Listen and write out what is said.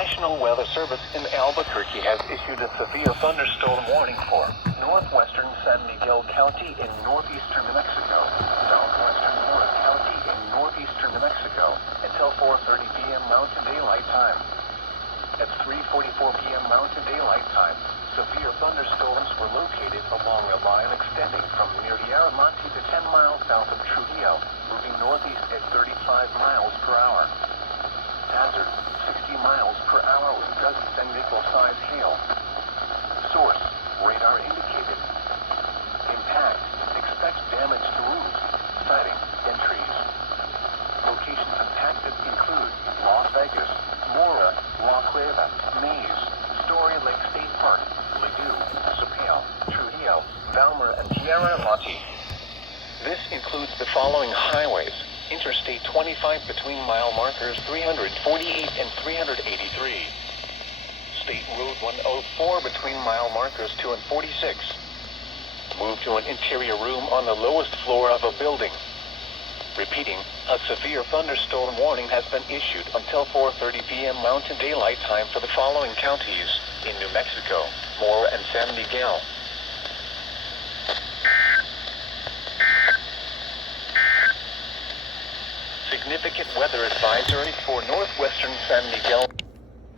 National Weather Service in Albuquerque has issued a severe thunderstorm warning for northwestern San Miguel County in northeastern New Mexico, southwestern Florida County in northeastern New Mexico until 4:30 p.m. Mountain Daylight Time. At 3:44 p.m. Mountain Daylight Time, severe thunderstorms were located along a line extending from near the Aramonte to 10 miles south of Trujillo, moving northeast at 35 miles per hour. Hazard, 60 miles per hour with gusty and nickel-sized hail. Source, radar indicated. Impact, expect damage to roofs, siding, and trees. Locations impacted include Las Vegas, Mora, La Cueva, Mays, Story Lake State Park, Ladue, Sapeo, Trujillo, Valmer, and Tierra Monte. This includes the following highways: Interstate 25 between mile markers 348 and 383. State Road 104 between mile markers 2 and 46. Move to an interior room on the lowest floor of a building. Repeating, a severe thunderstorm warning has been issued until 4:30 p.m. Mountain Daylight Time for the following counties in New Mexico: Mora and San Miguel. Significant weather advisory for northwestern San Miguel.